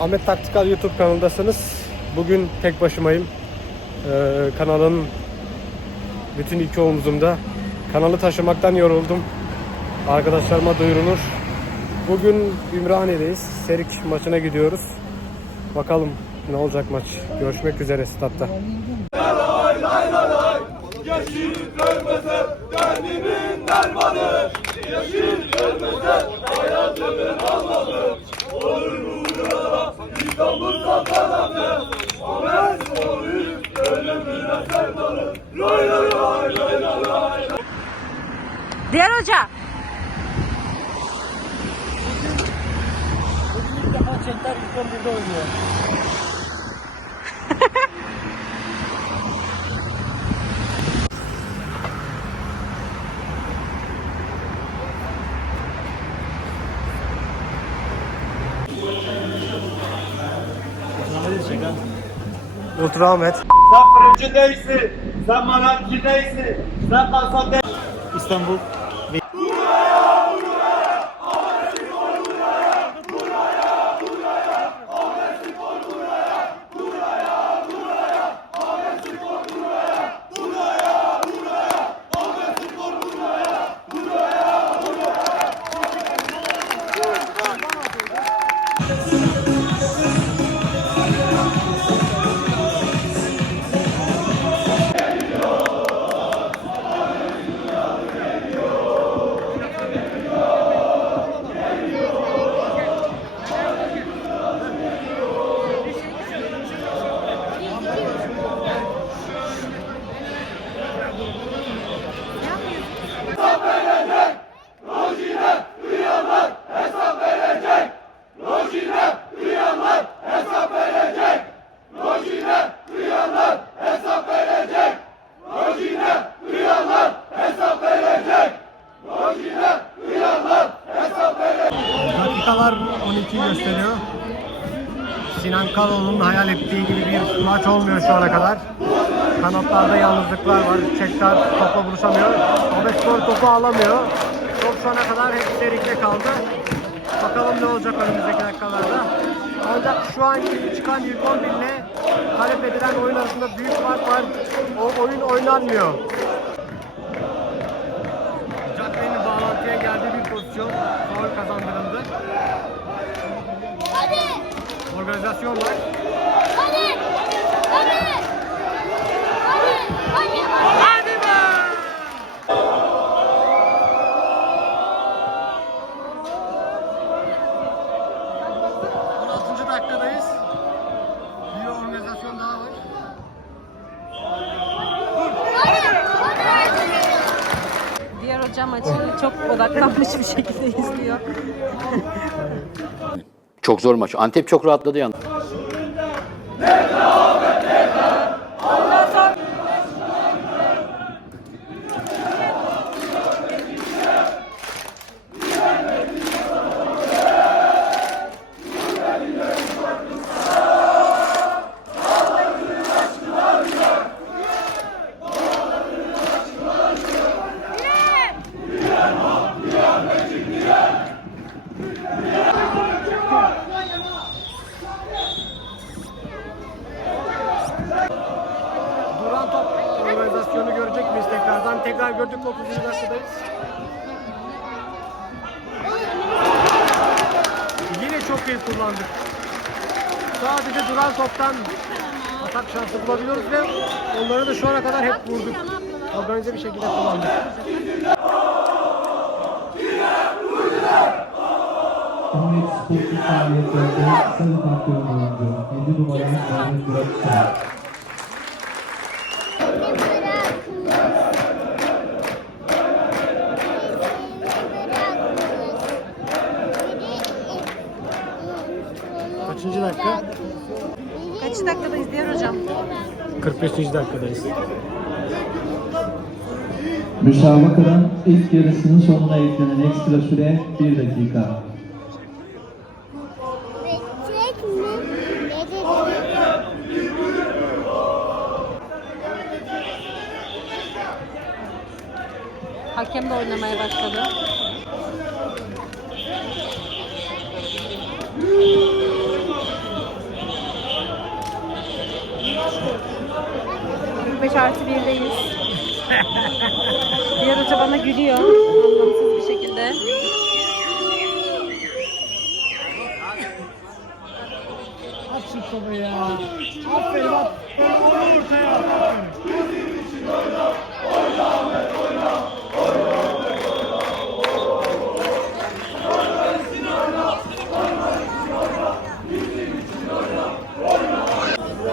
Ahmet Taktikal YouTube kanalındasınız. Bugün tek başımayım. Ee, kanalın bütün iki omzumda. Kanalı taşımaktan yoruldum. Arkadaşlarıma duyurulur. Bugün Ümraniye'deyiz. Serik maçına gidiyoruz. Bakalım ne olacak maç. Görüşmek üzere statta. Diğer hoca. İlk defa Çekler ilk 11'de oynuyor. Ultra Ahmet. Sen fırıncı değilsin. Sen manavcı değilsin. Sen kasap değilsin. İstanbul. Çekler topla buluşamıyor. Abespor topu alamıyor. Top şu ana kadar hep serikte kaldı. Bakalım ne olacak önümüzdeki dakikalarda. Ancak şu an çıkan ilk 11 ile talep edilen oyun arasında büyük fark var. O oyun oynanmıyor. Cadde'nin bağlantıya geldiği bir pozisyon. Faul kazandırıldı. Hadi! Organizasyon var. Hadi! Hadi! Hadi! Hadi! Hadi be! Hoca maçı çok odaklanmış bir şekilde izliyor. Çok zor maç. Antep çok rahatladı yalnız. Bulabiliyoruz ve onları da şu ana kadar hep vurduk. Organize bir şekilde kullandık. Ahmet Sportif faaliyetlerde sarı takım oyuncu. 7 numaralı Ahmet Burak Çağ. Kaçıncı dakika? Kaç dakikadayız diğer hocam? 45. dakikadayız. Müsabakadan ilk yarısının sonuna eklenen ekstra süre 1 dakika. Hakem de oynamaya başladı. 15 artı 1'deyiz. Diğer hoca bana gülüyor. Anlamsız bir şekilde. At şu ya. Aferin at. Onu ortaya at. Aferin.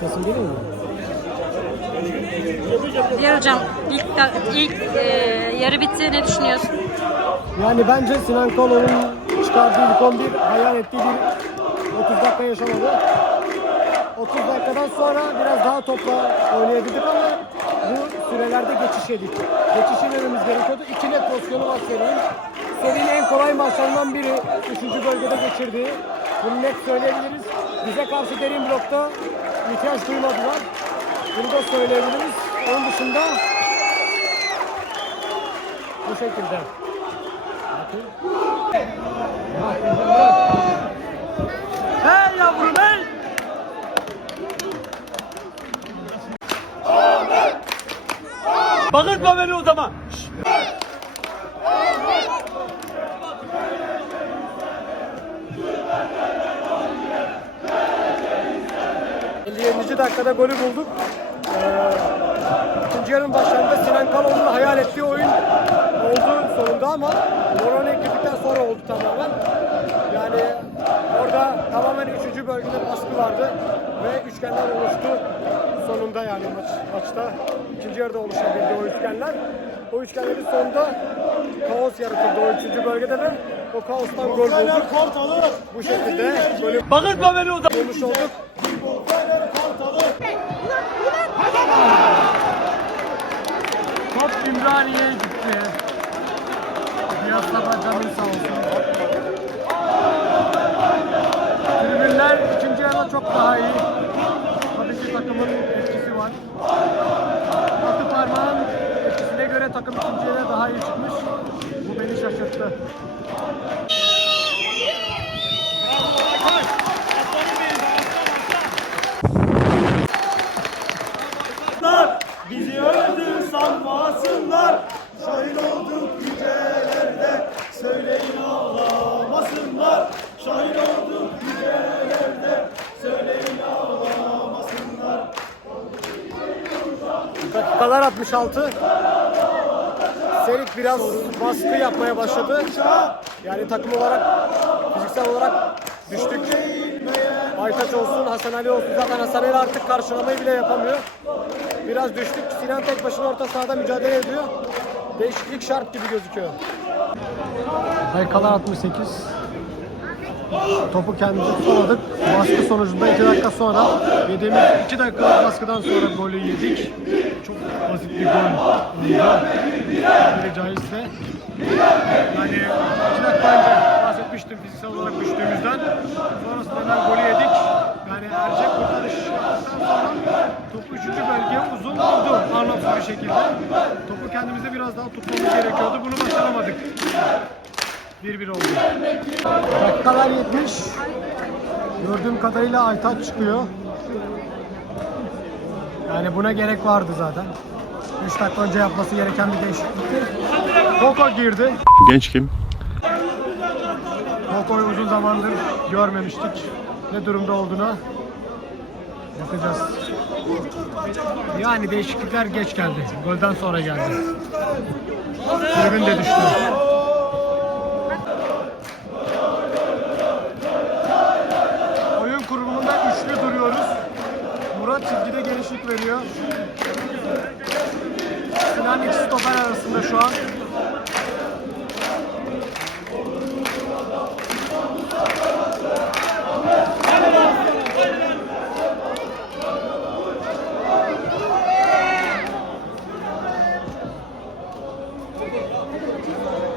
Sesim geliyor mu? Diğer hocam ilk, e, yarı bitti. Ne düşünüyorsun? Yani bence Sinan Kolo'nun çıkardığı ilk 11 hayal ettiği bir 30 dakika yaşamadı. 30 dakikadan sonra biraz daha topla oynayabildik ama bu sürelerde geçiş yedik. Geçiş yemememiz gerekiyordu. İki pozisyonu var serinin. Serinin en kolay maçlarından biri. Üçüncü bölgede geçirdiği. Bunu net söyleyebiliriz. Bize karşı derin blokta ihtiyaç duymadılar. Bunu da söyleyebiliriz. Onun dışında bu şekilde. Hey yavrum hey! Bakıtma beni o zaman. 57. dakikada golü bulduk. Ee, ikinci yarının başlarında Sinan Kaloğlu'nun hayal ettiği oyun oldu sonunda ama Morone girdikten sonra oldu tamamen. Yani orada tamamen üçüncü bölgede baskı vardı ve üçgenler oluştu sonunda yani maç, maçta ikinci yarıda oluşabildi o üçgenler. O üçgenlerin sonunda kaos yaratıldı o üçüncü bölgede ve o kaostan gol bulduk. Bu şekilde golü Bakıtma beni o zaman. bulmuş olduk. Top Ümraniye'ye gitti. Biraz tabancanın sağ olsun. Tribünler ikinci yarıda çok daha iyi. Tabii ki takımın etkisi var. Batı parmağın etkisine göre takım ikinci yarıda daha iyi çıkmış. Bu beni şaşırttı. Dakikalar 66. Serik biraz baskı yapmaya başladı. Yani takım olarak, fiziksel olarak düştük. Aytaç olsun, Hasan Ali olsun. Zaten Hasan Ali artık karşılamayı bile yapamıyor. Biraz düştük. Sinan tek başına orta sahada mücadele ediyor. Değişiklik şart gibi gözüküyor. Dakikalar 68. Topu kendimize tutamadık. Baskı sonucunda 2 dakika sonra yediğimiz 2 dakikalık baskıdan sonra golü yedik. Çok basit bir gol. Tabiri caizse. Yani 2 dakika önce bahsetmiştim fiziksel olarak düştüğümüzden. Sonrasında hemen golü yedik. Yani Ercek kurtarış sonra topu 3. bölgeye uzun vurdu anlamsız bir şekilde. Topu kendimize biraz daha tutmamız gerekiyordu. Bunu başaramadık. 1-1 oldu. Dakikalar 70. Gördüğüm kadarıyla Aytaç çıkıyor. Yani buna gerek vardı zaten. 3 dakika önce yapması gereken bir değişiklikti. Koko girdi. Genç kim? Koko'yu uzun zamandır görmemiştik. Ne durumda olduğuna bakacağız. Yani değişiklikler geç geldi. Golden sonra geldi. Tribün de düştü. Veriyor. Sinan iki stoper arasında şu an.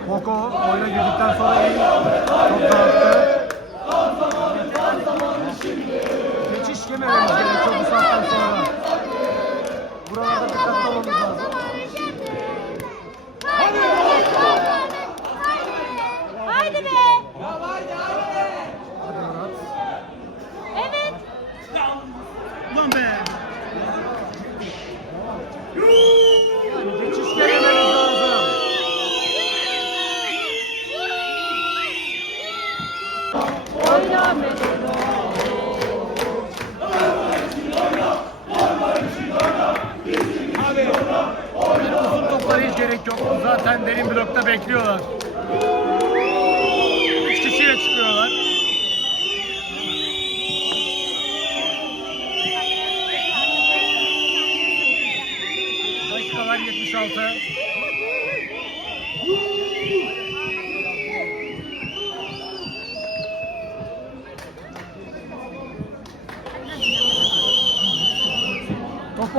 Boko oyuna girdikten sonra iyi top dağıttı. Geçiş yemememiz gerekiyor bu saatten sonra. Buralarda dikkatli olmamız lazım. Haydi. Haydi be. Hadi Murat. Evet. Ulan be. Uzun toplara hiç gerek yok. Zaten derin blokta bekliyorlar. Üç kişiyle çıkıyorlar.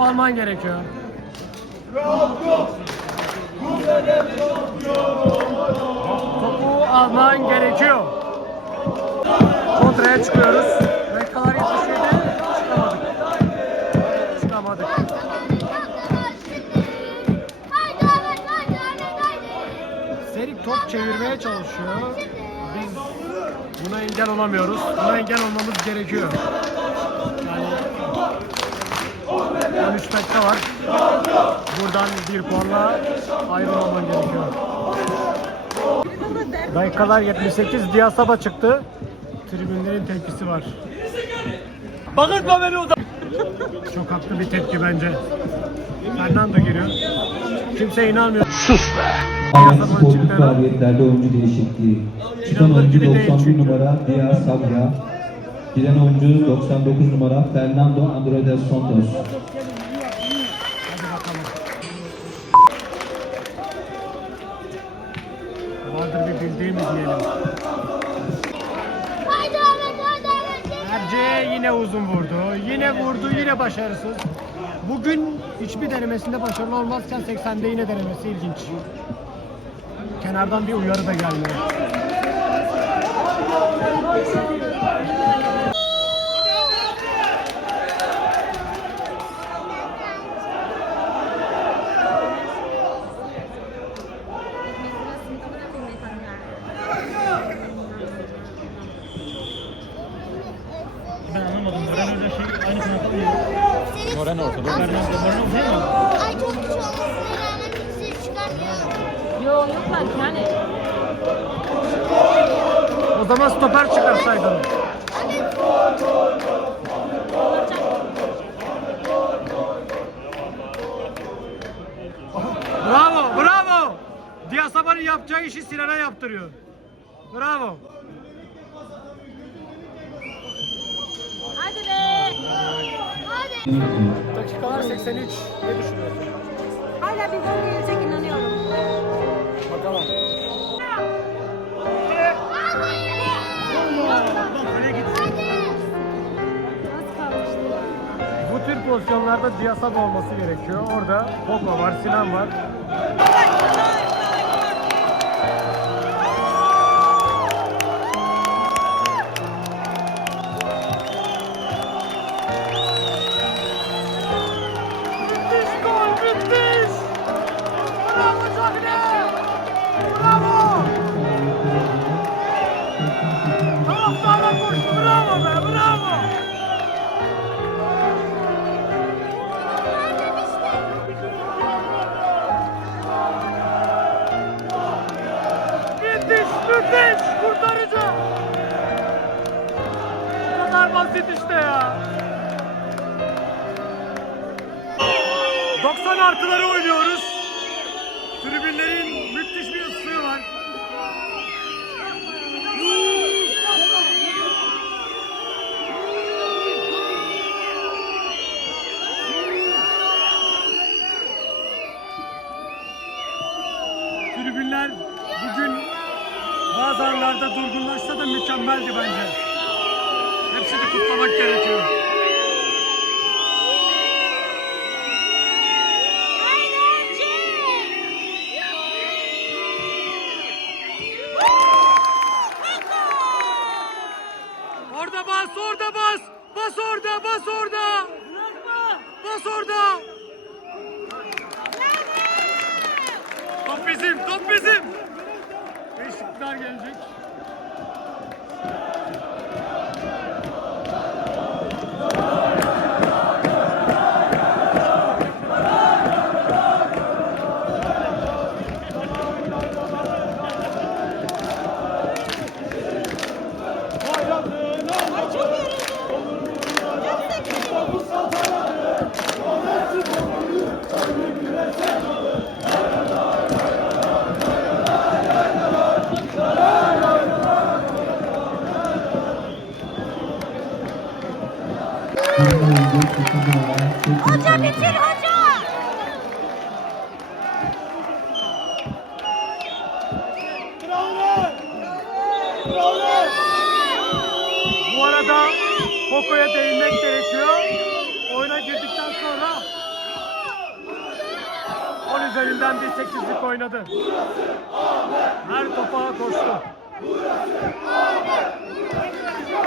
Alman gerekiyor. Topu alman gerekiyor. Kontraya çıkıyoruz. Dakikalar 77. Çıkamadık. Çıkamadık. Serik top çevirmeye çalışıyor. Biz buna engel olamıyoruz. Buna engel olmamız gerekiyor. Yani 13 dakika var. Buradan bir puanla ayrılmaman gerekiyor. Dakikalar 78. Diyasaba çıktı. Tribünlerin tepkisi var. Bakıtma beni o Çok haklı bir tepki bence. Fernando giriyor. Kimse inanmıyor. Sus be! Ahmet sportif faaliyetlerde oyuncu değişikliği. Çıkan oyuncu 91 numara Dia Giren oyuncu 99 numara Fernando Andrade Santos. Hadi bakalım. Vardır bir bildiğimiz diyelim. Haydi Ahmet haydi Ahmet. Erce yine uzun vurdu. Yine vurdu, yine başarısız. Bugün hiçbir denemesinde başarılı olmazken 80'de yine denemesi ilginç. Kenardan bir uyarı da gelmiyor. O zaman stoper çıkarsaydın. Bravo, bravo. Diasaba'nın yapacağı işi Sinan'a yaptırıyor. Bravo. Hadi be. Hadi. Dakikalar 83. Ne düşünüyorsun? Hala bir gol gelecek inanıyorum. Bakalım. Pozisyonlarda Diasaba olması gerekiyor. Orada Pogba var, Sinan var. Müthiş gol, müthiş! Bravo Cagne! Bravo! Artıları oynuyoruz. Tribünlerin müthiş bir ıslığı var. Tribünler bugün bazı anlarda durgunlaşsa da mükemmeldi bence. Bas orada, bas orada. Bas orada. Top bizim, top bizim. Beşiktaşlar gelecek. 우라수 어묵 우라수